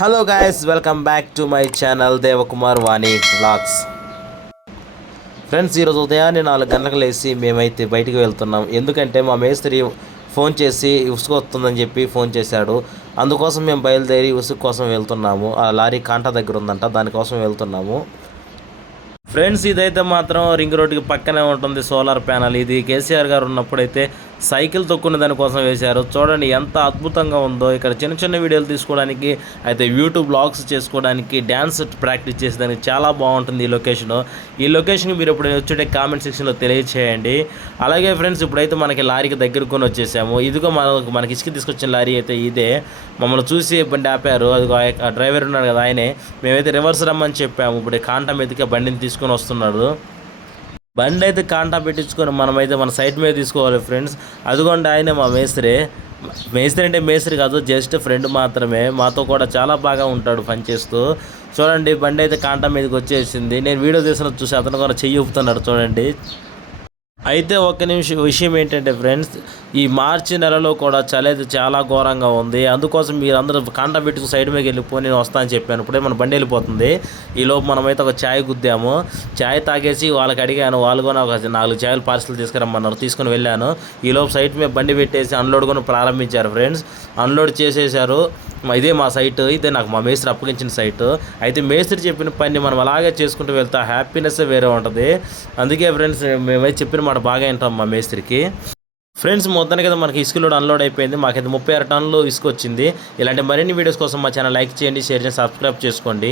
Hello guys, welcome back to my channel Devakumar Vani vlogs. Friends, ఈరోజు ఉదయాన్నే 4 గంటలకు లేచి మేమైతే బయటికి వెళ్తున్నాం. ఎందుకంటే మా మేస్త్రి ఫోన్ చేసి ఇసుక వస్తుందని చెప్పి ఫోన్ చేశాడు. అందుకోసం మేము బయలుదేరి ఇసుక కోసం వెళ్తున్నాము. ఆ లారీ కాంటా దగ్గర ఉందంట, దానికోసం వెళ్తున్నాము. ఫ్రెండ్స్, ఇదైతే మాత్రం రింగ్ రోడ్డుకి పక్కనే ఉంటుంది సోలార్ ప్యానల్. ఇది కేసీఆర్ గారు ఉన్నప్పుడైతే సైకిల్ తొక్కున్న దానికోసం వేశారు. చూడండి ఎంత అద్భుతంగా ఉందో. ఇక్కడ చిన్న చిన్న వీడియోలు తీసుకోవడానికి, అయితే యూట్యూబ్ బ్లాగ్స్ చేసుకోవడానికి, డ్యాన్స్ ప్రాక్టీస్ చేసేదానికి చాలా బాగుంటుంది ఈ లొకేషను. ఈ లొకేషన్కి మీరు ఇప్పుడు వచ్చే కామెంట్ సెక్షన్లో తెలియచేయండి. అలాగే ఫ్రెండ్స్, ఇప్పుడైతే మనకి లారీకి దగ్గరకొని వచ్చేసాము. ఇదిగో మనకి ఇసుక తీసుకొచ్చిన లారీ అయితే ఇదే. మమ్మల్ని చూసి బండి ఆపారు. అదిగో ఆ డ్రైవర్ ఉన్నాడు కదా, ఆయనే. మేమైతే రివర్స్ రమ్మని చెప్పాము. ఇప్పుడు కాంటా మీదకి బండిని తీసుకొని వస్తున్నాడు. బండి అయితే కాంటా పెట్టించుకొని మనమైతే మన సైట్ మీద తీసుకోవాలి ఫ్రెండ్స్. అదిగోండి ఆయనే మా మేస్త్రి. మేస్త్రి అంటే మేస్త్రి కాదు, జస్ట్ ఫ్రెండ్ మాత్రమే. మాతో కూడా చాలా బాగా ఉంటాడు పనిచేస్తూ. చూడండి, బండి అయితే కాంటా మీదకి వచ్చేసింది. నేను వీడియో తీసిన చూసి అతను కూడా చెయ్యి ఊపుతున్నాడు చూడండి. అయితే ఒక్క విషయం ఏంటంటే ఫ్రెండ్స్, ఈ మార్చి నెలలో కూడా చలి అయితే చాలా ఘోరంగా ఉంది. అందుకోసం మీరు అందరూ కాంటా పెట్టుకుని సైడ్ మీద వెళ్ళిపోయి నేను వస్తా అని చెప్పాను. ఇప్పుడే మన బండి వెళ్ళిపోతుంది. ఈలోపు మనమైతే ఒక ఛాయ్ గుద్దాము. ఛాయ్ తాగేసి వాళ్ళకి అడిగాను. వాళ్ళు కూడా ఒక 4 ఛాయలు పార్సల్ తీసుకురమ్మన్నారు. తీసుకుని వెళ్ళాను. ఈలోపు సైట్ మీద బండి పెట్టేసి అన్లోడ్ కూడా ప్రారంభించారు ఫ్రెండ్స్. అన్లోడ్ చేసేసారు. ఇదే మా సైట్, ఇదే నాకు మా మేస్త్రి అప్పగించిన సైట్. అయితే మేస్త్రి చెప్పిన పని మనం అలాగే చేసుకుంటూ వెళ్తా హ్యాపీనెస్ వేరే ఉంటుంది. అందుకే ఫ్రెండ్స్, మేమైతే చెప్పిన మాట బాగా వింటాం మా మేస్త్రికి. ఫ్రెండ్స్, మొత్తానికి కదా మనకి ఇసుక లోడ్ అన్లోడ్ అయిపోయింది. మాకైతే 36 టన్నులు ఇసుక వచ్చింది. ఇలాంటి మరిన్ని వీడియోస్ కోసం మా ఛానల్ లైక్ చేయండి, షేర్ చేయండి, సబ్స్క్రైబ్ చేసుకోండి.